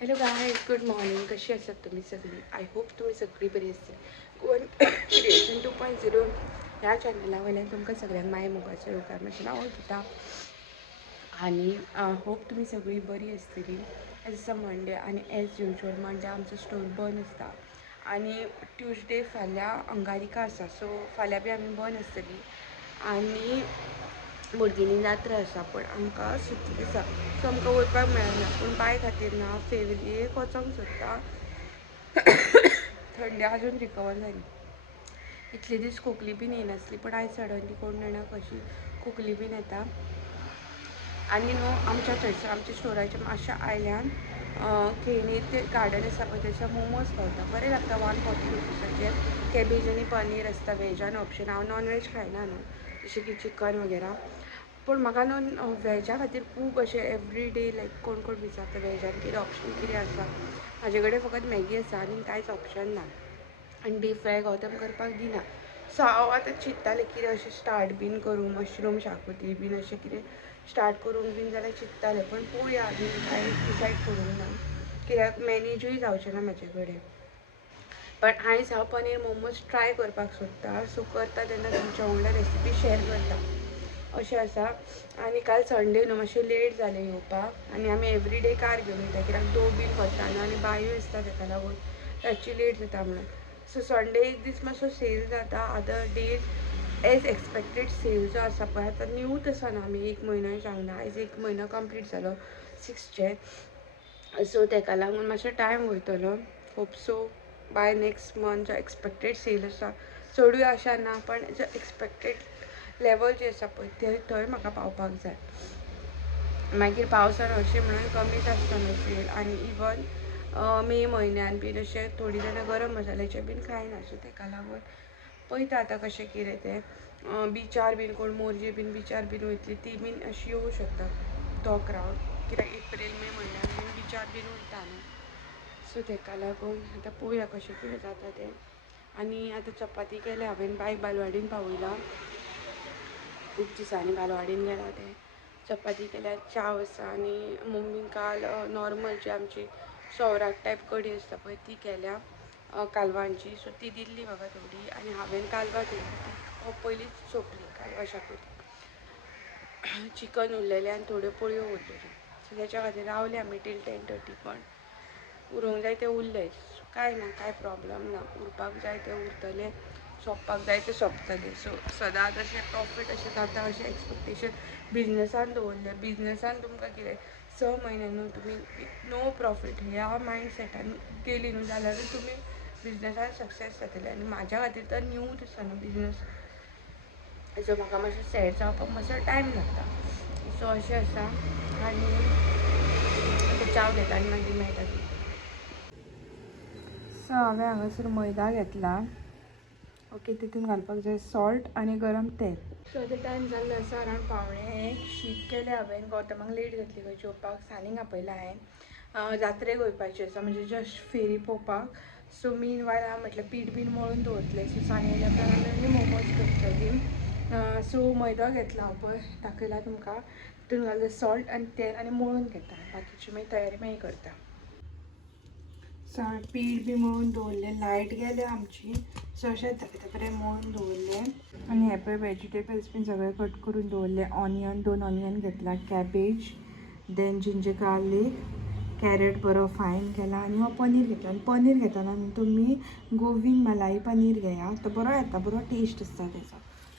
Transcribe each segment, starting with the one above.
Hello guy good morning. कशी आसात तुम्ही सगळी? आय होप तुम्ही सगळी बरी असतील. गोवन क्रिएशन 2.0 ह्या चॅनला वयल्यान तुमकां सगळ्यांक माये मोगाचें उपकार म्हजें नांव दिता आनी होप तुम्ही सगळी बरी आसतली. एज अ मंडे आनी एज युजल मंडे आमचो स्टोर बंद आसता आनी ट्यूजडे फाल्यां अंगारिका आसा, सो फाल्यां बी आमी बंद आसतली आनी बोडगिणी जात्रा आसा. पण आमकां सुटी आसा सो आमकां वचपाक मेळना. पूण बाय खातीर ना फेवरेक वचोंक सोदता. थंडी आजून रिकवर जाली. इतले दीस खोकली बीन येयनासली, पण आयज सडनली कोण जाणा कशी खोकली बीन येता. आनी न्हू आमच्या थंयसर आमच्या स्टोराच्या मातशा आयल्यान खेळणी ते गार्डन आसा पळय थंयसर मोमोज गावता. बरें लागता 140 रुपीसाचे. कॅबेज आनी पनीर आसता वेजान ऑप्शन. हांव नॉन वेज खायना न्हू, जशें की चिकन वगैरा. पूण म्हाका न्हू वेजा खातीर खूब अशें एवरी डे लायक कोण कोण विचारता वेजान कितें ऑप्शन कितें आसा. म्हाजे कडेन फकत मॅगी आसा आनी कांयच ऑप्शन ना आनी डीप फ्राय गौतम करपाक दिना. सो हांव आतां चिंत्तालें कितें अशें स्टार्ट बीन करूं, मशरूम शाकोती बीन अशें कितें स्टार्ट करूंक बीन जाल्यार चिंत्तालें. पण पळोवया आजून कांय डिसायड करूंक ना कित्याक मॅनेजूय जावचें ना म्हाजे कडेन. पण आयज हांव पनीर मोमोज ट्राय करपाक सोदता. सो करता तेन्ना तुमच्या वांगडा रेसिपी शेअर करता अशें आसा. आनी काल संडे न्हू मातशें लेट जालें येवपाक आनी आमी एवरीडे कार घेवन वयता कित्याक दोग बीन पडटा आनी बायूय आसता ताका लागून रातची लेट जाता म्हणून. सो संडे एक दीस मातसो सेल जाता. Other days as expected sale जो आसा पळय आतां न्यूच आसा न्हू. आमी एक म्हयनोय जावंक ना, आयज एक म्हयनो कंप्लीट जालो 6चे. सो ताका लागून मातसो टायम वयतलो. Hope so by next month जो एक्सपेक्टेड सेल आसा चडूय आशा ना, पण जो एक्सपेक्टेड लेवल जी आसा पळय थंय म्हाका पावपाक जाय. मागीर पावसान अशें म्हणून कमीच आसतना सेल आनी इवन मे म्हयन्यान बीन अशें थोडीं जाणां गरम मसाल्याचें बीन खायना. सो ताका लागून पळयता आतां कशें कितें तें. बिचार बीन कोण मोरजे बीन बिचार बीन वयतली ती बीन अशी येवं शकता तो क्रावड कित्याक एप्रील मे म्हयन्यान बीन बिचार बीन वयता न्हू. सो ताका लागून आतां पळोवया कशें कितें जाता तें. आनी आतां चपाती केल्या हांवें. बायक बालवाडीन पावयला. खूब दिसांनी बालवाडीन गेला तें. चपाती केल्या, चाव आसा आनी मम्मीन काल नॉर्मल जी आमची सोवराक टायप कडी आसता पळय ती केल्या कालवांची. सो ती दिल्ली म्हाका थोडी आनी हांवें कालवां केली ती पयलींच सोंपली कालवां शाकोती. चिकन उरलेलें आनी थोड्यो पोळयो उरलेल्यो. सो ताच्या खातीर रावले आमी टील 10:30. पण उरोंक जाय तें उरलेंच. कांय ना, कांय प्रॉब्लम ना. उरपाक जाय तें उरतलें, सोंपपाक जाय तें सोंपतलें. सो सदांच अशें प्रॉफीट अशें जाता अशें एक्सपेक्टेशन बिजनसान दवरलें. बिजनसान तुमकां कितें 6 म्हयने न्हू तुमी नो प्रॉफीट ह्या मायंडसेटान गेली न्हू जाल्यारूच तुमी बिजनसान सक्सेस जातले. आनी म्हाज्या खातीर तर न्यूच आसा न्हू बिजनस. सो म्हाका मातशें सेट जावपाक मातसो टायम लागता. सो अशें आसा. आनी आतां चाव घेता आनी मागीर मेळटा ती. सो हांवें हांगासर मैदा घेतला. ओके, तितून घालपाक जाय सॉल्ट आनी गरम तेल. सो आतां टायम जाल्लो आसा अरावंड 12:45. शीत केलें हांवें. गौतमाक लेट जातली खंय जेवपाक. सानींग आपयलां हांवें. जात्रेक वयपाचें आसा म्हणजे जस्ट फेरी पळोवपाक. सो मीन वायल हांव म्हटलें पीठ बीन मळून दवरतलें. सो सानी येयल्या उपरांत आमी मागीर मोमोज करतलीं. सो मैदा घेतला हांव पळय दाखयला तुमकां. तितून घालता सॉल्ट आनी तेल आनी मळून घेता. बाकीची मागीर तयारी मागीर करता. सो हांवें पीठ बी मळून दवरलें. लायट गेल्या आमची. सो अशें बरें मळून दवरलें. आनी हे पळय वेजिटेबल्स बीन सगळे कट करून दवरले. ऑनियन 2 ऑनियन घेतला, cabbage, then ginger garlic, carrot बरो फायन केला आनी हो पनीर घेतला. आनी पनीर घेतना तुमी गोविंद मलाई पनीर घेया. तो बरो येता, बरो टेस्ट आसता तेजो.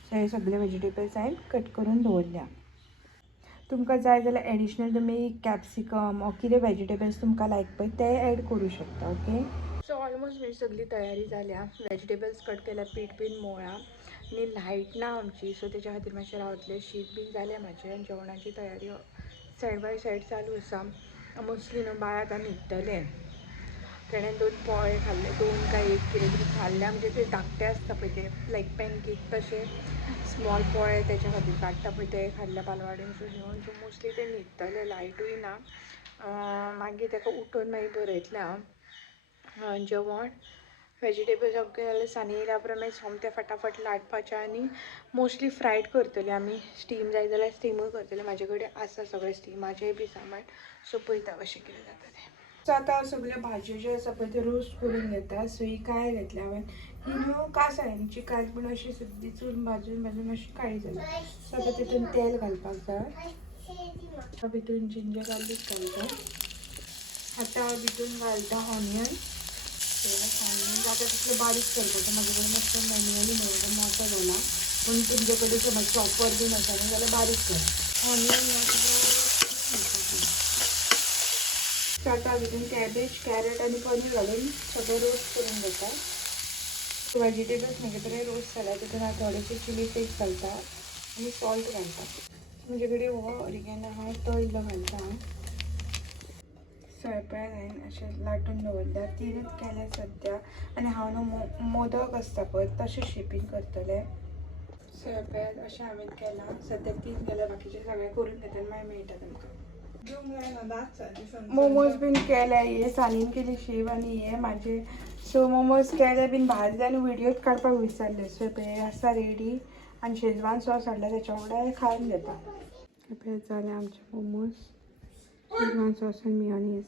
सो हे सगळे वेजिटेबल्स हांवें कट करून दवरल्या. तुमकां जाय जाल्यार एडिशनल तुमी कॅप्सिकम वा कितें वेजिटेबल्स तुमकां लायक पळय ते ॲड करूं शकता. ओके. सो ऑलमोस्ट म्हजी सगळी तयारी जाल्या. वेजिटेबल्स कट केल्या, पीठ बीन मळ्ळां आनी लायट ना आमची. सो तेच्या खातीर मातशें रावतलें. शीत बीन जालें म्हाजें आनी जेवणाची तयारी सायड बाय सायड चालू आसा. मोस्टली न्हू बाय आतां न्हिदतलें. ताणें 2 पोळे खाल्ले, 2 काय 1 कितें तरी खाल्ल्या. म्हणजे ते धाकटे आसता पळय ते लायक पॅनकेक तशे स्मॉल पोळे तेच्या खातीर काडटा पळय ते खाल्ल्या बालवाडीनसून घेवन. सो मोस्टली ते न्हिदतले, लायटूय ना. मागीर ताका उठोवन मागीर बरयतलें हांव जेवण. वेजिटेबल्स ओके जाल्यार सानी येयल्या उपरांत मागीर सोमतें फटाफट लाटपाचें आनी मोस्टली फ्रायड करतलीं आमी. स्टीम जाय जाल्यार स्टिमूय करतलीं. म्हाजे कडेन आसा सगळें स्टिमाचेंय बी सामान. सो पळयता कशें कितें जाता तें. सो आता सगळ्या भाज्यो ज्यो आसा पळय त्यो रोस्ट करून घेता. सो ही काय घेतल्या हांवें ही न्हू कासाळ्यांची काळपण अशी सगळी चून भाजून अशी काळी जाली. सो आता तितून तेल घालपाक जाय. भितून जिंजर गार्लीक घालता. आता भितून घालता ऑनियन. आता तितले बारीक करता. म्हाजे कडेन मातसो मॅन्युअली मेळटा मोठो जाला पूण तुमचे कडेन समज चॉपर बीन आसा न्ही जाल्यार बारीक कर. ऑनियन आता भितून कॅबेज कॅरेट आनी पनीर घालून सगळें रोस्ट करून घेता. व्हेजिटेबल्स म्हजे कडेन रोस्ट जाला तितून हांव थोडेशे चिली फ्लेक्स घालता आनी सॉल्ट घालता. म्हजे कडेन हो ऑरिगॅनो आहा तो इल्लो घालता हांव. सोयप्याक हांवें अशें लाटून दवरल्या. तीनच केल्या सद्या आनी हांव न्हू मोदक आसता पळय तशें शेपीन करतलें. सोयप्याक अशें हांवें केलां. सद्या 3 केल्या बाकीचे सगळे करून घेता आनी मागीर मेळटा तुमकां. मोमोज बीन केले हे सानीन केली शेव आनी हे म्हाजे. सो मोमोज केले बीन भाजले आनी व्हिडियोज काडपाक विसरले. सो हे आसा रेडी आनी शेजवान सॉस हाडला त्याच्या वांगडा खावन घेता. हे जाले आमचे मोमोज शेजवान सॉस आनी मियोनीज.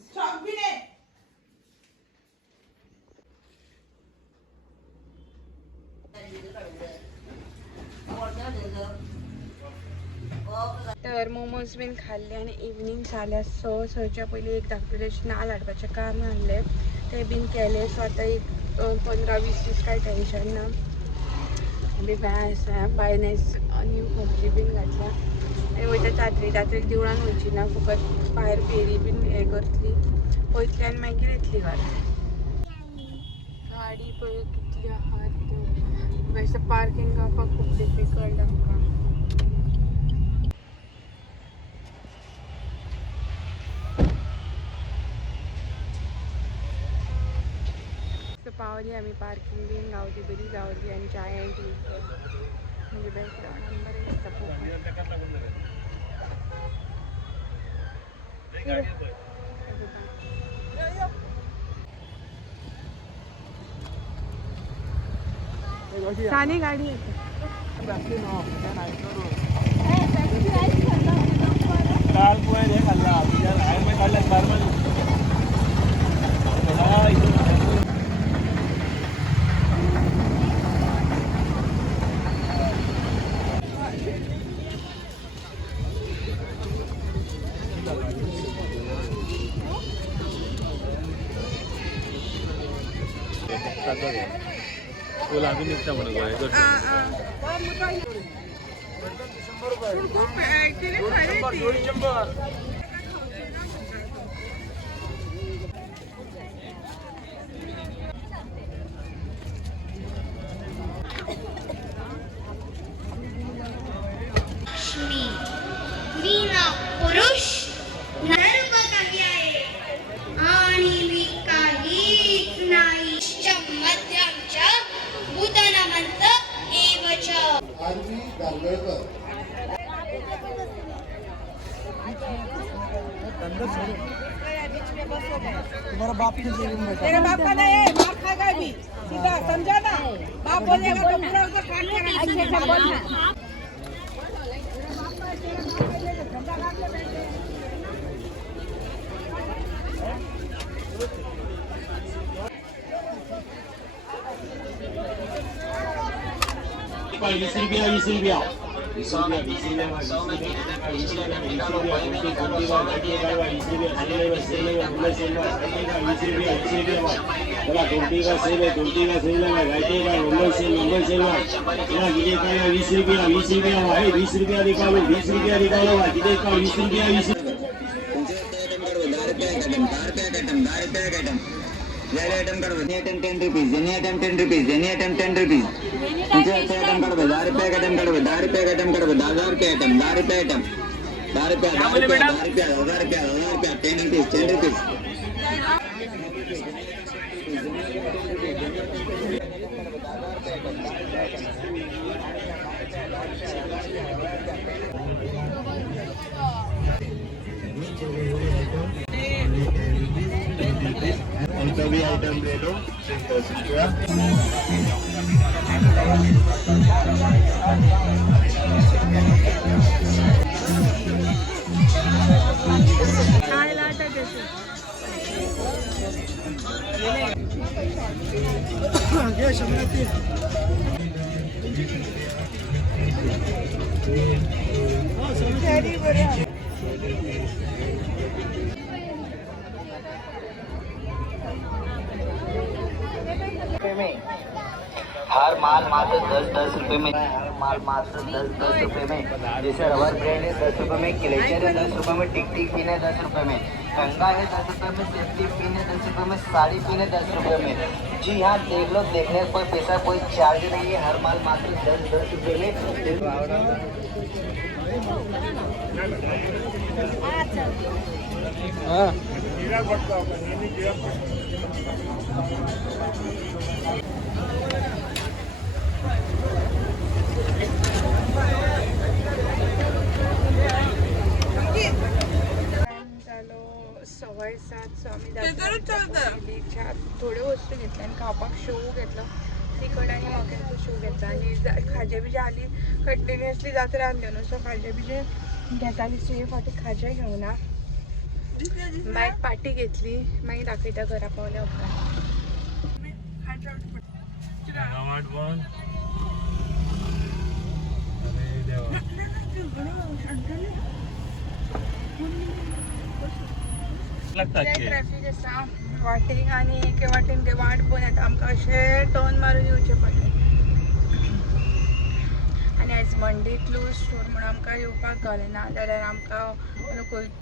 तर मोमोज बीन खाल्ले आनी इवनिंग जाल्या. सच्या पयलीं एक धाकटेशें नाल्ल हाडपाचें काम आहलें ते बीन केलें. सो आतां एक 15-20 दीस कांय टेंशन ना. बी भायर आसा बायनेस आनी खोबरी बीन घातल्या आनी वयता जात्रेक देवळान वयची ना. फकत भायर फेरी बीन हें करतली वयतली आनी मागीर येतली घरा. गाडी पळय कितली आहा त्यो. पार्किंग करपाक खूब डिफिकल्ट आमकां. पावली आमी पार्किंग बीन गावली बरी गावली आनी जायंट म्हणजे बॅकग्राउंडान बरें दिसता पळोवपाक. सानी गाडी येते. पुरुष सर्व काही आहे आणि मी काहीच नाही. मध्यांच्या भूतनामंत एवच. आरवी गारगळकर तुम्हारा बाप की जेबी में तेरा बाप का नहीं है मार खाएगा भी सीधा समझा ना. बाप बोलेगा तो पूरा उसको काट के अच्छे से बोलना. आइटम कर 10 rupees. Any item 10 rupees. Any item 10 rupees. मुझे आइटम कर 10 रुपए का आइटम कर 10 रुपए का आइटम कर 10 रुपए आइटम 10 रुपए आइटम 10 रुपए 10 रुपए 10 रुपए 10 रुपीस 10 रुपीस. सभी आइटम ले लो. काय लाटा हर माल मात्र 10-10 रुपए में, हर माल मात्र 10-10 रुपए में। जैसे रबर ब्रेड है 10 रुपए में, क्लेचर है 10 रुपए में, टिक टिक पिन है 10 रुपए में, कंगा है 10 रुपए में, सेफ्टी पिन है 10 रुपए में, साड़ी पिन है 10 रुपए में। जी हाँ, देख लो, देखने का कोई पैसा कोई चार्ज नहीं है, हर माल मात्र 10-10 रुपए में। झालो 6:15. आम्ही थोडे वस्तू घेतल्या आणि खापाक शेव घेतलं, तिखट आणि मक्याचं शेव घेतला आणि खाजे बिजे आली कंटिन्युअसली जात राहले न्हू, सो खाजे बिजे घेताली सुये फाटी खाजे घेऊन ना मागीर पाटी घेतली, मागीर दाखयता घरा पावल्या उपरांत. ट्रॅफिक आसा वाटेक आनी एके वाटेन ते वाट पळोवन येता, आमकां अशें टर्न मारून येवचें पडलें. आनी आयज मंडे क्लोज स्टोर म्हणून आमकां येवपाक गावलें ना, जाल्यार आमकां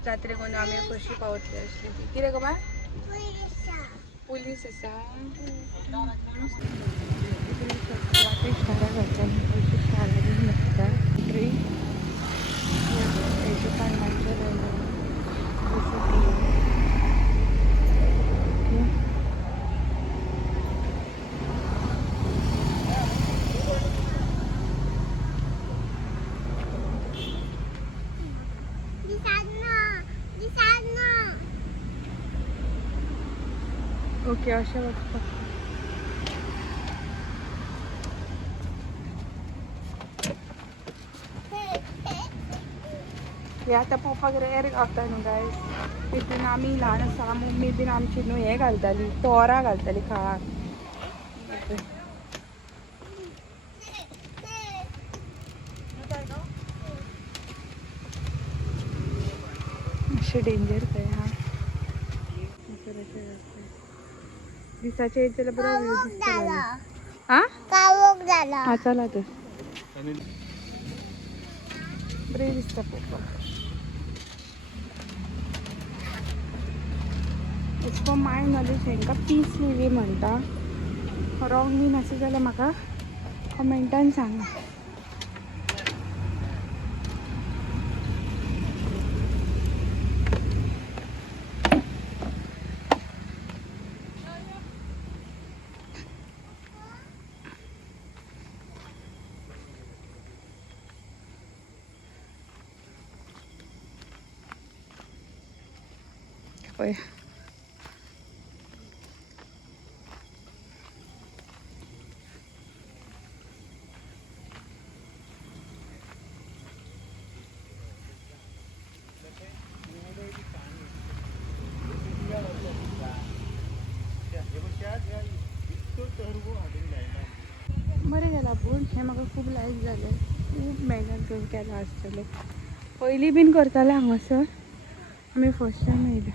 जात्रेक वचून आमी कशी पावतली आसली ती. कितें गो बाय? पुलीस आसा. शाळा घालताली अशी शाळा बीन लागता ट्री हेजे कारणाचेर ओके अशें वचपाक. हे आतां पळोवपाक रेर गावता न्हू गायज, तितून आमी ल्हान आसा मम्मी बीन आमची न्हू हें घालताली, तोरां घालताली खाळाक. अशें डेंजर खंय हा दिसाचे येत जाल्यार बरो व्यू दिसता. हा चला तर बरें दिसता पळोवपाक. इसको माय नॉलेज हांकां पीस लिवी म्हणटा. रॉंग बीन आसा जाल्यार म्हाका कमेंटान सांगा. पळय बरें जालां पूण हें म्हाका खूब लायक जालें. खूब मेहनत घेवन केलां आसतलें. पयलीं बीन करतालें हांगासर, आमी फर्स्ट टायम येयले.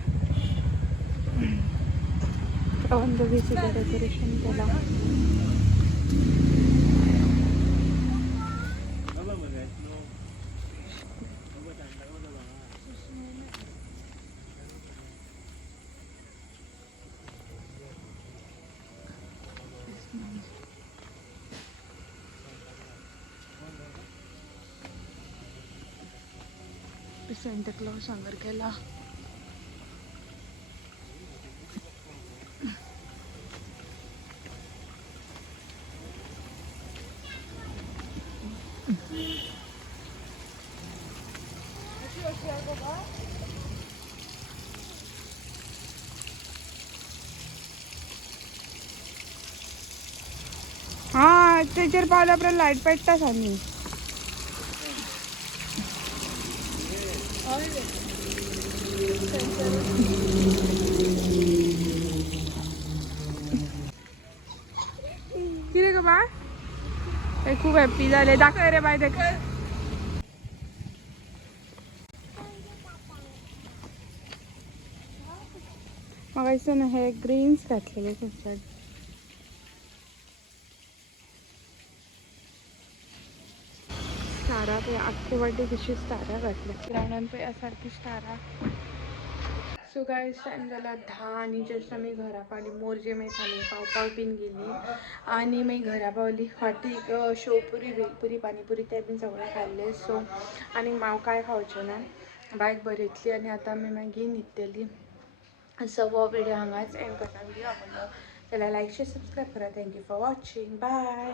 ऑन द वे सुद्दां डेकोरेशन केलां. सेंटा क्लॉज हांगर केला. हा तेचेर पावल्या उपरांत लायट पेट्टा सांनी. ते खूप हॅप्पी झाले. दाखव रे बाय दाखव. मग ना हे ग्रीन्स घातलेले खूप स्टारा पे आख्खे वाटे कशी स्टारा घातल्या ग्राउंडान पे यासारखी स्टारा. सो गायस टाइम झाला 10 आणि जस्ट आम्ही घरा पावली. मोरजे मी खाली पाव बीन गेली आणि मी घरा पावली. फाटी शेवपुरी भेलपुरी पाणीपुरी ते बीन सगळं खाल्ले. सो आणि माव काय खावचें ना बायक बरयतली आणि आता आमी मागीर न्हिदतली. सो हो व्हिडिओ हांगाच एंड करता. व्हिडिओ आवडलो जाल्यार लायक शेअर सबस्क्राईब करा. Thank you for watching. बाय.